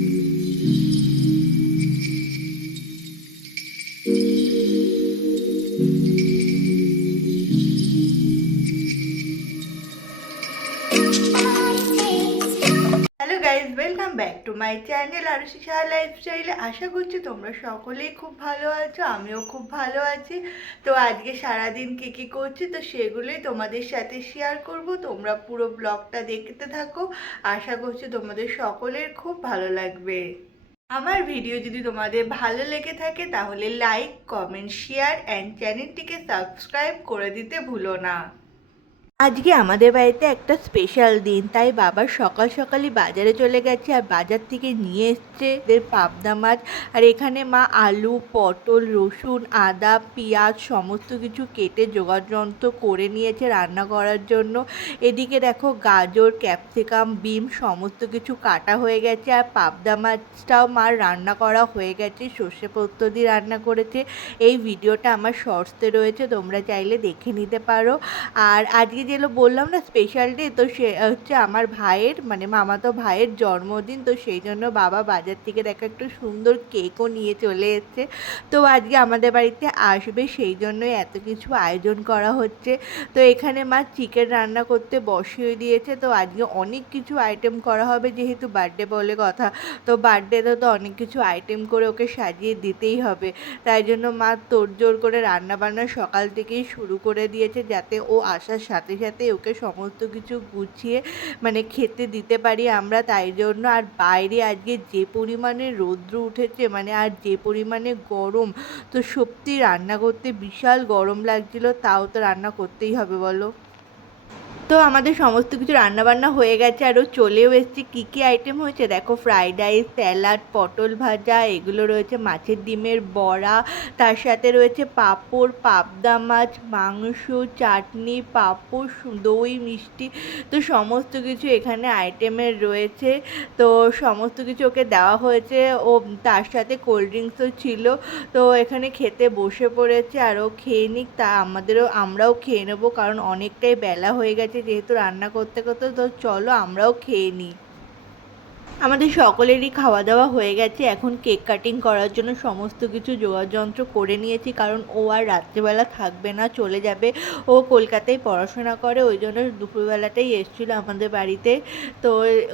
Hello guys, welcome back to my channel Arushi Saha লাইফস্টাইলে। আশা করছি তোমরা সকলেই খুব ভালো আছো, আমিও খুব ভালো আছি। তো আজকে সারাদিন কী করছি তো সেগুলোই তোমাদের সাথে শেয়ার করব। তোমরা পুরো ব্লগটা দেখতে থাকো, আশা করছি তোমাদের সকলের খুব ভালো লাগবে। আমার ভিডিও যদি তোমাদের ভালো লেগে থাকে তাহলে লাইক, কমেন্ট, শেয়ার অ্যান্ড চ্যানেলটিকে সাবস্ক্রাইব করে দিতে ভুলো না। আজকে আমাদের বাড়িতে একটা স্পেশাল দিন, তাই বাবা সকাল সকালই বাজারে চলে গেছে আর বাজার থেকে নিয়ে এসছে এদের পাবদা মাছ। আর এখানে মা আলু, পটল, রসুন, আদা, পেঁয়াজ সমস্ত কিছু কেটে জোগাড়যন্ত্র করে নিয়েছে রান্না করার জন্য। এদিকে দেখো গাজর, ক্যাপসিকাম, বিম সমস্ত কিছু কাটা হয়ে গেছে। আর পাবদা মাছটাও মার রান্না করা হয়ে গেছে, সর্ষে পোস্ত দিয়ে রান্না করেছে। এই ভিডিওটা আমার শর্টসে রয়েছে, তোমরা চাইলে দেখে নিতে পারো। আর আজকে যেগুলো বললাম না স্পেশাল ডে, তো সে হচ্ছে আমার ভাইয়ের মানে মামাতো ভাইয়ের জন্মদিন। তো সেই জন্য বাবা বাজার থেকে দেখো একটু সুন্দর কেকও নিয়ে চলে এসেছে। তো আজকে আমাদের বাড়িতে আসবে, সেই জন্যই এত কিছু আয়োজন করা হচ্ছে। তো এখানে মা চিকেন রান্না করতে বসিয়ে দিয়েছে। তো আজকে অনেক কিছু আইটেম করা হবে, যেহেতু বার্থডে বলে কথা। তো বার্থডেতে তো অনেক কিছু আইটেম করে ওকে সাজিয়ে দিতেই হবে। তাই জন্য মা তোড়জোড় করে রান্নাবান্না সকাল থেকেই শুরু করে দিয়েছে, যাতে ও আসার সাথে সাথে ওকে সমস্ত কিছু গুছিয়ে মানে খেতে দিতে পারি আমরা। তাই জন্য আর বাইরে আজকে যে পরিমাণে রৌদ্র উঠেছে মানে আর যে পরিমাণে গরম, তো সত্যি রান্না করতে বিশাল গরম লাগছিল, তাও তো রান্না করতেই হবে বলো। তো আমাদের সমস্ত কিছু রান্নাবান্না হয়ে গেছে, আরও চলেও এসেছে। কী আইটেম হয়েছে দেখো, ফ্রাইড রাইস, স্যালাড, পটল ভাজা, এগুলো রয়েছে, মাছের ডিমের বড়া, তার সাথে রয়েছে পাঁপড়, পাবদা মাছ, মাংস, চাটনি, পাঁপড়, দই, মিষ্টি। তো সমস্ত কিছু এখানে আইটেমের রয়েছে। তো সমস্ত কিছু ওকে দেওয়া হয়েছে, ও তার সাথে কোল্ড ড্রিঙ্কসও ছিল। তো এখানে খেতে বসে পড়েছে, আরও খেয়ে নিক, তা আমরাও খেয়ে নেবো, কারণ অনেকটাই বেলা হয়ে গেছে যেহেতু রান্না করতে করতে। তো চলো আমরাও খেয়ে নিই। আমাদের সকলেরই খাওয়া দাওয়া হয়ে গেছে, এখন কেক কাটিং করার জন্য সমস্ত কিছু যোগাযন্ত্র করে নিয়েছি, কারণ ও আর রাত্রেবেলা থাকবে না, চলে যাবে। ও কলকাতায় পড়াশোনা করে, ওই জন্য দুপুরবেলাটাই এসেছিলো আমাদের বাড়িতে। তো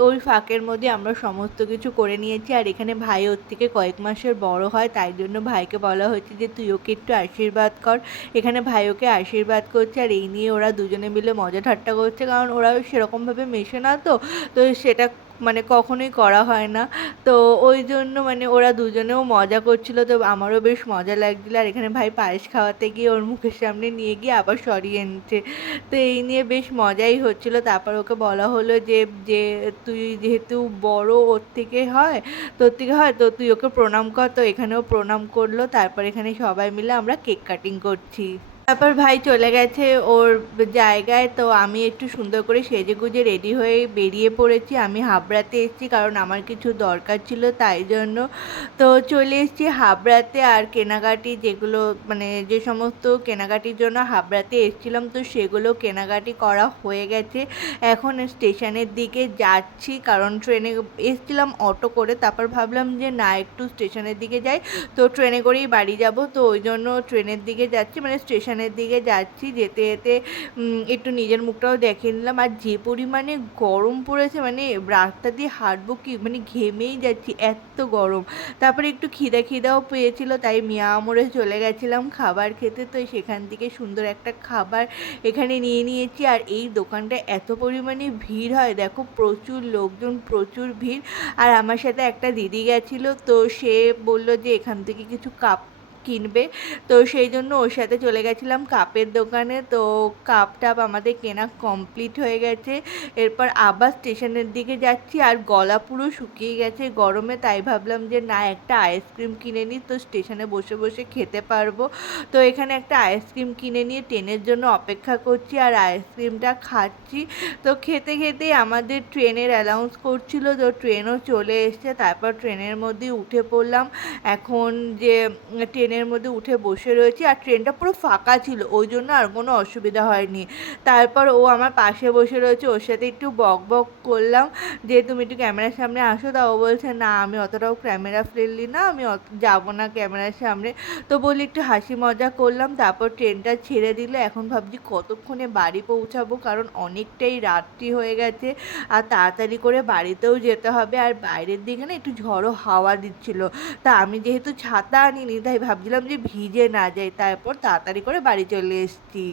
ওই ফাঁকের মধ্যে আমরা সমস্ত কিছু করে নিয়েছি। আর এখানে ভাই ওর থেকে কয়েক মাসের বড় হয়, তাই জন্য ভাইকে বলা হয়েছে যে তুই ওকে একটু আশীর্বাদ কর। এখানে ভাই ওকে আশীর্বাদ করছে, আর এই নিয়ে ওরা দুজনে মিলে মজা ঠাট্টা করছে, কারণ ওরা সেরকমভাবে মেশে না। তো তো সেটা মানে কখনোই করা হয় না। তো ওই জন্য মানে ওরা দুজনেও মজা করছিল, তো আমারও বেশ মজা লাগছিলো। আর এখানে ভাই পায়েস খাওয়াতে গিয়ে ওর মুখের সামনে নিয়ে গিয়ে আবার সরিয়ে এনেছে। তো এই নিয়ে বেশ মজাই হচ্ছিলো। তারপর ওকে বলা হলো যে যে তুই যেহেতু বড় ওর থেকে হয়, তোর থেকে হয়, তো তুই ওকে প্রণাম কর। তো এখানেও প্রণাম করলো। তারপর এখানে সবাই মিলে আমরা কেক কাটিং করছি। তারপর ভাই চলে গেছে ওর জায়গায়। তো আমি একটু সুন্দর করে সেজেগুজে রেডি হয়ে বেরিয়ে পড়েছি। আমি হাবড়াতে এসেছি, কারণ আমার কিছু দরকার ছিল, তাই জন্য। তো চলে এসেছি হাবড়াতে। আর কেনাকাটি যেগুলো মানে যে সমস্ত কেনাকাটির জন্য হাবড়াতে এসেছিলাম, তো সেগুলো কেনাকাটি করা হয়ে গেছে। এখন স্টেশনের দিকে যাচ্ছি, কারণ ট্রেনে এসেছিলাম অটো করে, তারপর ভাবলাম যে না একটু স্টেশনের দিকে যাই। তো ট্রেনে করেই বাড়ি যাব, তো ওই জন্য ট্রেনের দিকে যাচ্ছি, মানে স্টেশনের দিকে যাচ্ছি। যেতে যেতে একটু নিজের মুখটাও দেখে নিলাম। আর যে পরিমাণে গরম পড়েছে, মানে রাস্তা দিয়ে হাঁটবো কি, মানে ঘেমেই যাচ্ছি, এত গরম। তারপরে একটু খিদাও পেয়েছিল, তাই মিয়া আমরে চলে গেছিলাম খাবার খেতে। তো সেখান থেকে সুন্দর একটা খাবার এখানে নিয়ে নিয়েছি। আর এই দোকানটা এত পরিমাণে ভিড় হয় দেখো, প্রচুর লোকজন, প্রচুর ভিড়। আর আমার সাথে একটা দিদি গেছিলো, তো সে বলল যে এখান থেকে কিছু কাপ কিনবে। তো সেই জন্য ওর সাথে চলে গেছিলাম কাপের দোকানে। তো কাপ টাপ আমাদের কেনা কমপ্লিট হয়ে গেছে। এরপর আবার স্টেশনের দিকে যাচ্ছি। আর গলা পুরো শুকিয়ে গেছে গরমে, তাই ভাবলাম যে না একটা আইসক্রিম কিনে নিই, তো স্টেশনে বসে বসে খেতে পারবো। তো এখানে একটা আইসক্রিম কিনে নিয়ে ট্রেনের জন্য অপেক্ষা করছি, আর আইসক্রিমটা খাচ্ছি। তো খেতে খেতেই আমাদের ট্রেনের অ্যানাউন্স করছিল, তো ট্রেনও চলে এসছে। তারপর ট্রেনের মধ্যে উঠে পড়লাম। এখন যে ট্রেনের ট্রেনের মধ্যে উঠে বসে রয়েছি, আর ট্রেনটা পুরো ফাঁকা ছিল, ওই জন্য আর কোনো অসুবিধা হয়নি। তারপর ও আমার পাশে বসে রয়েছে, ওর সাথে একটু বক বক করলাম যে তুমি একটু ক্যামেরার সামনে আসো, তা ও বলছে না আমি অতটাও ক্যামেরা ফ্রেন্ডলি না, আমি যাবো না ক্যামেরার সামনে। তো বলি একটু হাসি মজা করলাম, তারপর ট্রেনটা ছেড়ে দিল। এখন ভাবছি কতক্ষণে বাড়ি পৌঁছাবো, কারণ অনেকটাই রাত্রি হয়ে গেছে আর তাড়াতাড়ি করে বাড়িতেও যেতে হবে। আর বাইরের দিকে না একটু ঝড়ো হাওয়া দিচ্ছিল, তা আমি যেহেতু ছাতা আনিনি তাই ভাবছিলাম যে ভিজে না যাই, তারপর তাড়াতাড়ি করে বাড়ি চলে এসেছি।